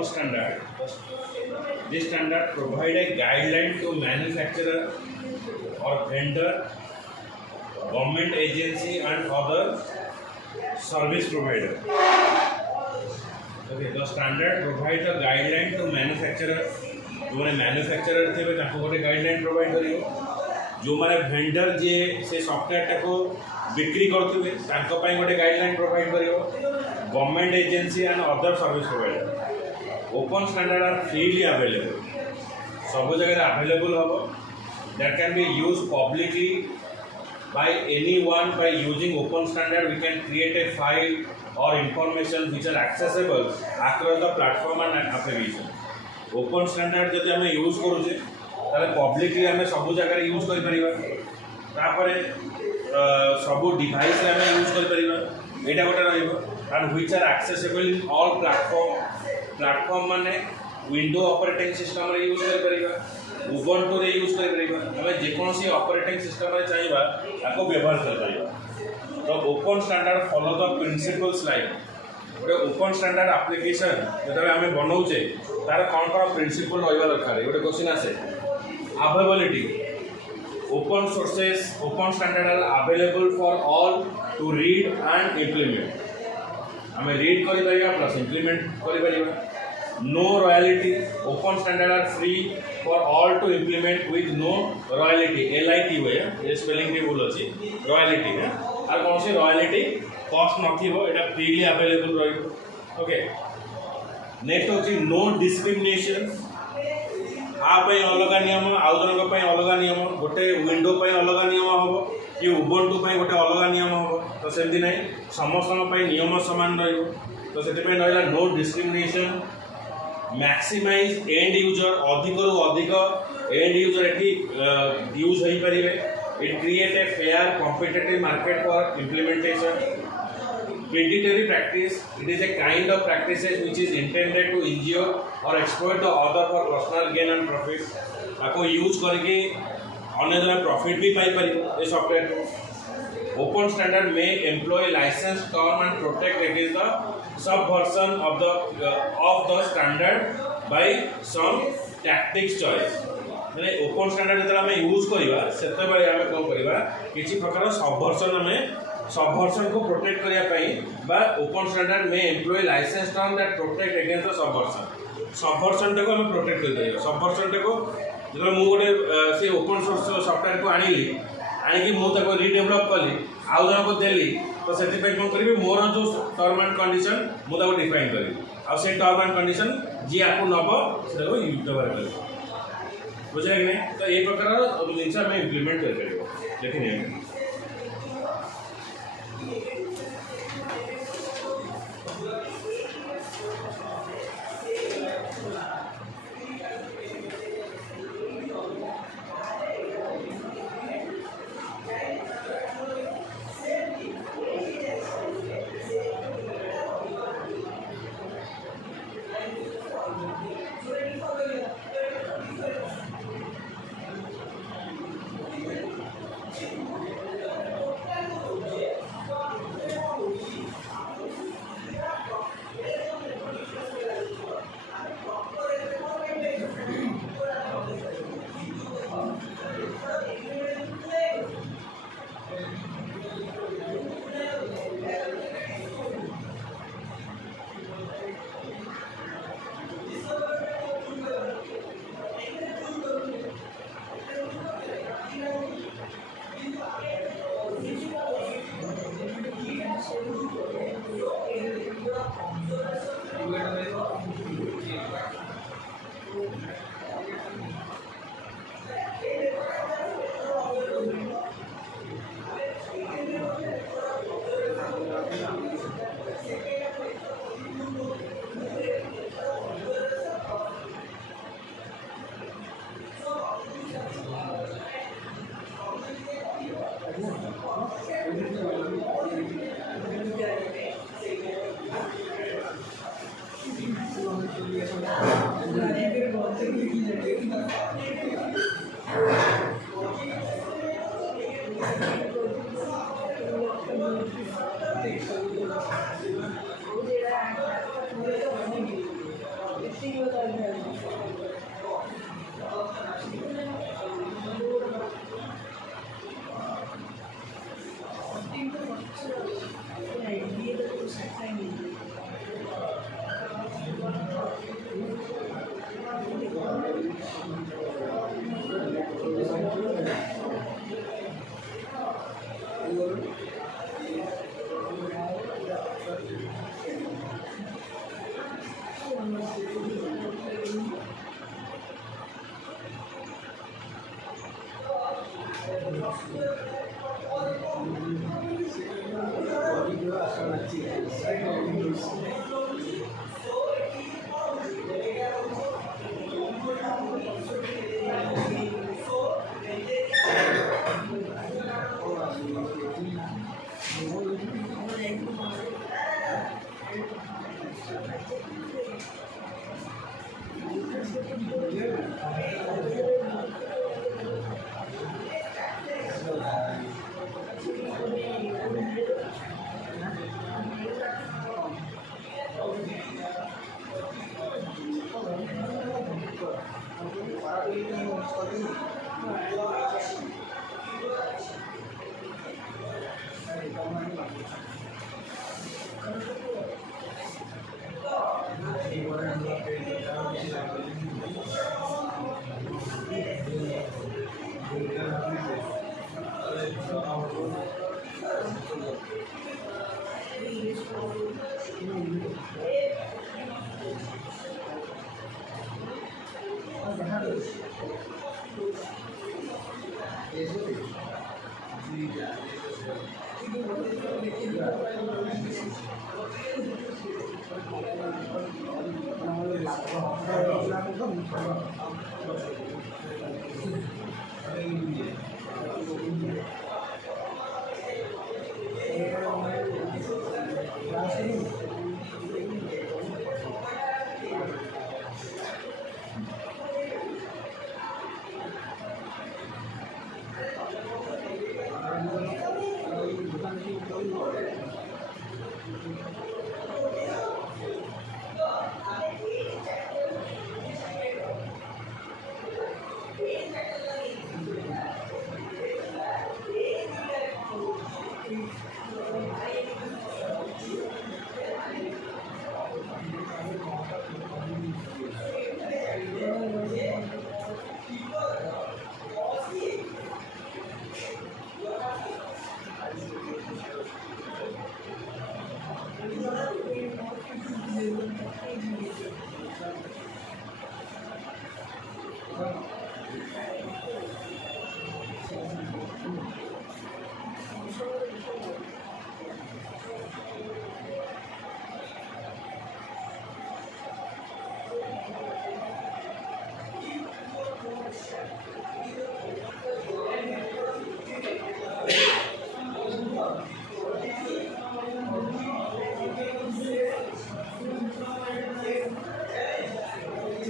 open standard. This standard provide a guideline to manufacturer or vendor, government agency and other service provider. Okay, the standard provide a guideline to manufacturer. जो मैंने manufacturer थे ताको गोटे guideline provide करियो जो माने vendor जे से software टाको बिक्री करथुबे तांको पई गोटे गाइडलाइन प्रोवाइड करियो government agency and other service provider open standard are freely available सब जगह अवेलेबल हो that can be used publicly by anyone by using open standard we can create a file और information which are accessible across the platform and application open standard जब आम use करुचे publicly आम सब जगह यूज कर सब डिवाइस आम यूज कर यहाँ गोटे रही which are accessible in all platform माने विंडो ऑपरेटिंग सिस्टम रे यूज कर उबंटू रे यूज कर आम जेकोसी ऑपरेटिंग सिस्टम रे चाहिए ताको व्यवहार कर तो open standard follow the principles like गोटे ओपन स्टैंडर्ड एप्लिकेशन जो आम बनाऊे तार कौन कौन प्रिंसिपल रहा दरकार गोटे क्वेश्चन आसे availability open sources open standard are available for all to read and implement आम रीड कर प्लस इम्प्लीमेंट कर no royalty open standard are free for all to implement with no royalty LIT हुए ये spelling भी भूल अच्छी royalty है और कौन सी रॉयल्टी कॉस्ट नथिबो एटा फ्रीली अवेलेबल रहिबो ओके नेक्स्ट होची नो डिस्क्रिमिनेशन आप अलग नियम आउ जनक अलग नियम गोटे विंडो अलग नियम हम कि उबंटू गोटे अलग नियम हम तो सेमती ना समस्त नियम सामान रो तो रहा no discrimination maximize end user अधिक रु अधिक एंड यूजर ये यूज हो पारे it create a fair competitive market for implementation predatory practice it is a kind of practices which is intended to injure or exploit the other for personal gain and profit ताको use करके अन्य जन profit भी पाई परिबो ए software open standard में employ license term and protect against the subversion of the standard by some tactics choice माने ओपन स्टैंडर्ड जब आम यूज करवा सेते बेले आम कोन करवा किछि प्रकार सबवर्सन में सबवर्सन को प्रोटेक्ट करने ओपन स्टैंडर्ड में employ license term that protect against the subversion टाको आम प्रोटेक्ट कर सबवर्सन टाको जो मु गोटे से ओपन सोर्स सॉफ्टवेयर को आनिकी मुझे रिडेभलप कली आउ जन को देली तो से कौन करी मोर जो टर्म एंड कंडीशन मुझे डिफाइन करी से टर्म एंड कंडीशन जी आपको नब से व्यवहार कर बुझे कि नहीं तो ये प्रकार जिन आम इम्प्लीमेंट कर देखिए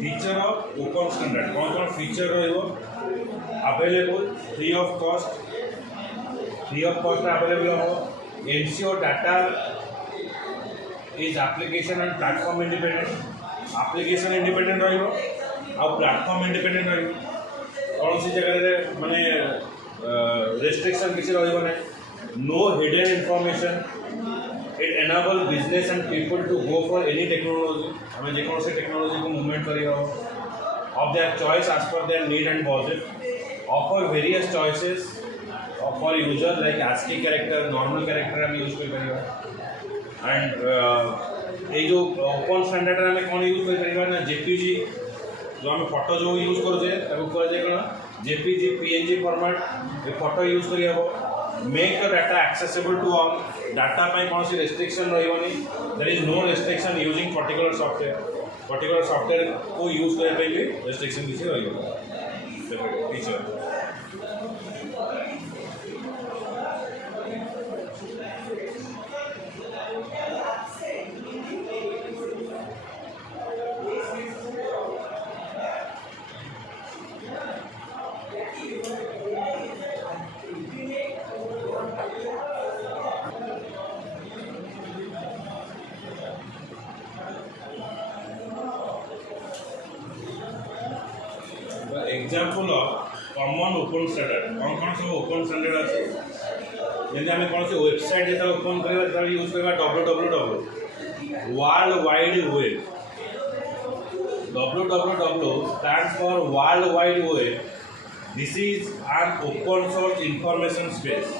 फीचर ऑफ ओपन स्टैंडर्ड कौन कौन फीचर रहिबो available free of cost available हो एनसीओ data is application and platform independent application independent रहिबो आ प्लेटफॉर्म इंडिपेंडेंट रहिबो कौन सी जगह रे माने रेस्ट्रिक्शन किसी रहिबो नै no hidden information it enable business and people to go for any technology हमें जो से टेक्नोलॉजी को मूवमेंट करेगा off their choice as per their need and budget offer various choices for user like ASCII character normal character हम use कर and ये जो open standard में कौन यूज कर ना जेपीजी जो आम फोटो जो यूज करुचे कौन JPEG PNG format photo use कर make the data accessible to all data कौन सी रेस्ट्रिक्शन रही there is no restriction using particular software को यूज करने भी रेस्ट्रिक्शन किसी रही feature example of common open standard कौन सब ओपन स्टैंडर्ड अच्छे जैसे आम कौन सी वेबसाइट जो ओपन करवा यूज करवा www world wide web www stands for world wide web this is an open source information space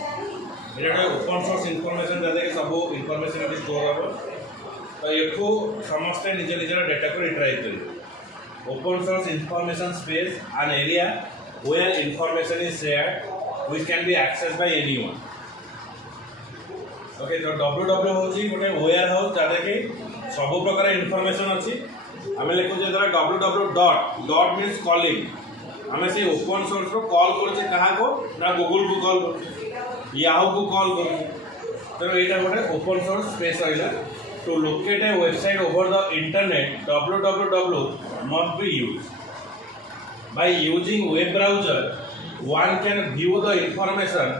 ये ओपन सोर्स इंफॉर्मेशन जैसे सब इंफॉर्मेशन स्टोर हम तो ये समस्ते निज निजर डेटा को रिट्राइव करेंगे open source information space an area where information is shared which can be accessed by anyone. Okay, तो www होची गोटे वेयर हाउस जहाँ कि सब प्रकार इनफॉरमेशन अच्छी आम लिखुचे जरा www डॉट मीन्स कॉलिंग आम से ओपन सोर्स रो कॉल करछे कहा को ना गूगल को कॉल कर याहू को कॉल कर तो यहाँ गोटे ओपन सोर्स स्पेस रहा to locate a website over the internet www must be used. By using web browser one can view the information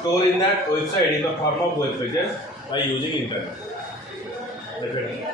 stored in that website in the form of web pages by using internet. Definitely.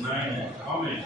Nine, how many?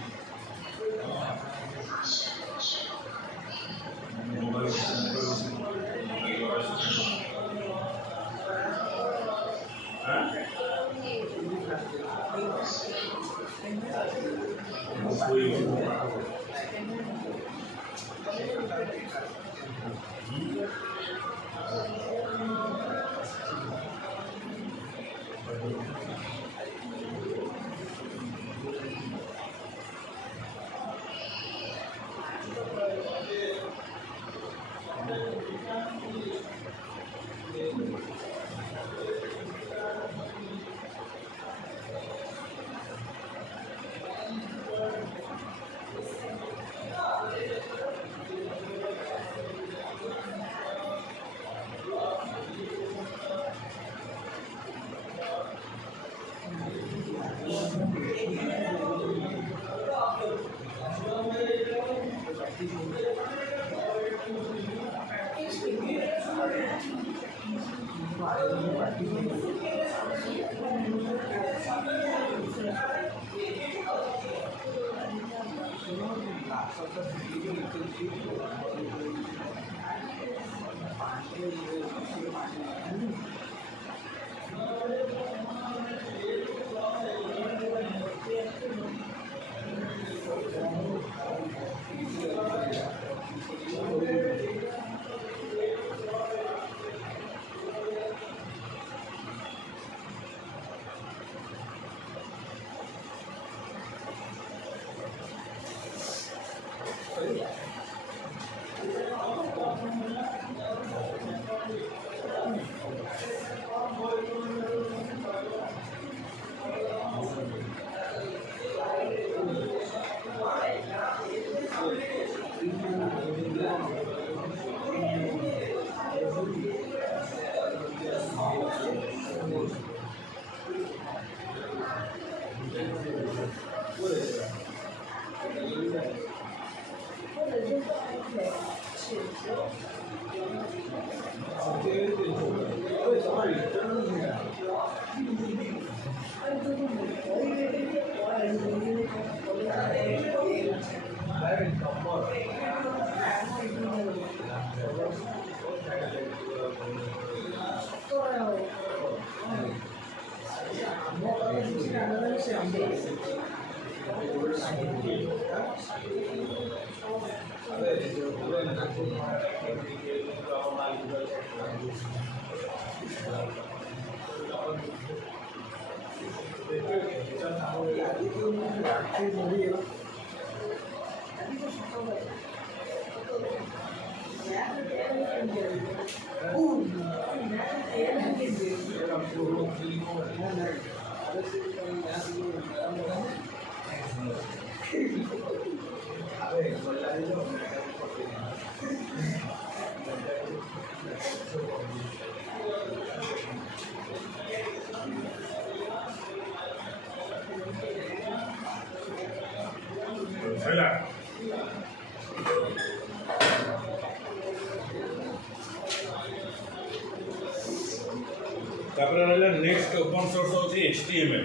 Next open source होची HTML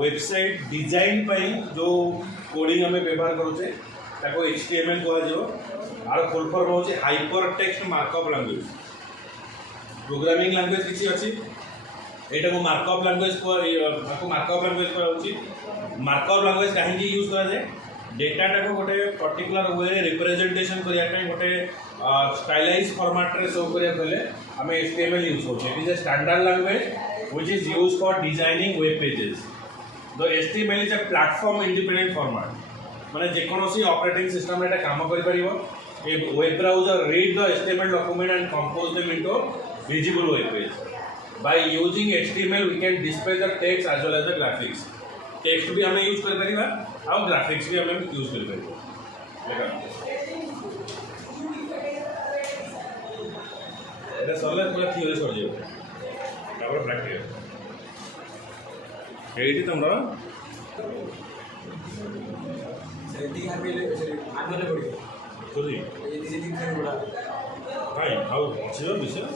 website design पाई जो coding हमें व्यवहार करूचे ताको HTML कहा जो are full form होची hyper text markup language programming language किसी अछि एटा को मार्कअप लैंग्वेज को मार्कअप लैंग्वेज कहा होची मार्कअप लैंग्वेज काहे यूज करा जाए डेटाटा को गोटे पर्टिकुलर वे रिप्रेजेंटेशन करिया ପାଇଁ गोटे स्टाइलाइज फॉर्मेट रे शो करिया पहले हमें HTML यूज होचे it is a standard language which is used for designing web pages the HTML is a platform independent format माने जे कोनोसी ऑपरेटिंग सिस्टम रे एटा काम करि परिबो a web browser read the HTML document and compose them into visible web page by using HTML we can display the text as well as the graphics text भी हमें यूज कर परिबा और graphics भी हमें यूज कर परिबा देखा এটা সরলে পুরো থিওরি সর যাবে তারপর প্র্যাকটিক্যাল এইটি তোমরা সেটিং আনলে পড়িব সরি এই সেটিং করে বড়া ভাই হাউ ছিল বিষয়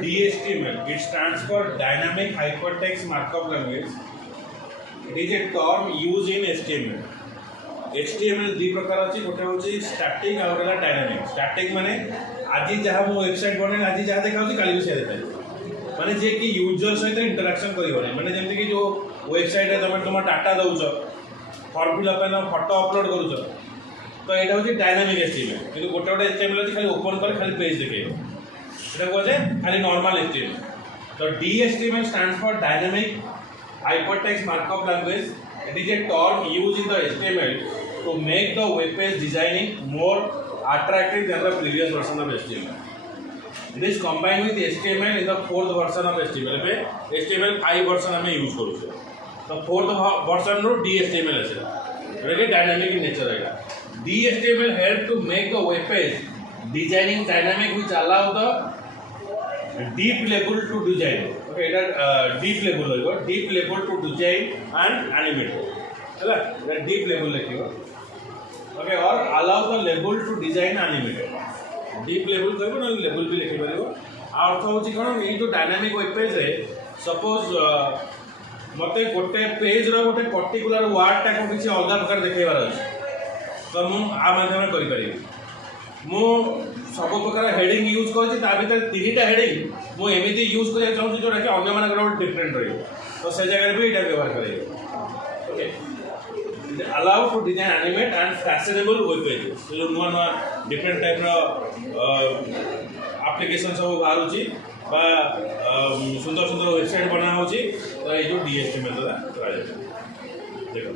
DHTML it stands for Dynamic Hypertext Markup Language. It is a term used in HTML. HTML दुई प्रकार अच्छी गोटे हूँ स्टैटिक और डायनामिक स्टैटिक माने आज जहाँ मो वेबसाइट बने आज जहाँ देखा काली भी से देखा माने जे कि यूजर सहित इंटरेक्शन करिवने माने जेमति कि जो वेबसाइट रे तुम डाटा दउछ फॉर्म फिलअप पे फोटो अपलोड करूछ तो एटा हूँ डायनामिक HTML किंतु गोटे गोटे HTML अच्छी खाली ओपन कर खाली पेज देखेबो এটা কোজে খালি নরমাল HTML তো DHTML stands for Dynamic Hypertext Markup Language. It is a term used in the HTML to make the web page designing more attractive than the previous version of HTML. It is combined with HTML in the fourth version of HTML. पे HTML 5 version हमें use करूँ तो fourth version रो DHTML है जो कि dynamic in nature है DHTML help to make the web page designing dynamic which allow the deep level to design. Okay, that deep level होगा deep level to design and animate है ना that deep level लिखिएगा okay और allow the level to design animate deep level कहबो ना level भी लिखि परिबो अर्थ होची कोन ए जो डायनामिक वेब पेज रे सपोज मते गोटे पेज रो गोटे पर्टिकुलर वर्ड टा को किछि अलग प्रकार देखैबार अछि तो मु आ माध्यम करि परिबी मु सब प्रकार हेडिंग यूज कर तीन हेडिंग मुझे एमती यूज करा चाहूँ जोटा कि अन्य मान डिफरेंट रही तो से जगह भी ये व्यवहार कर okay allow to design animate and fashionable web pages जो नुआ नुआ डिफरेंट टाइप एप्लिकेशन सब बाहर सुंदर सुंदर वेबसाइट बना हो तो ये जो DHTML द्वारा देखो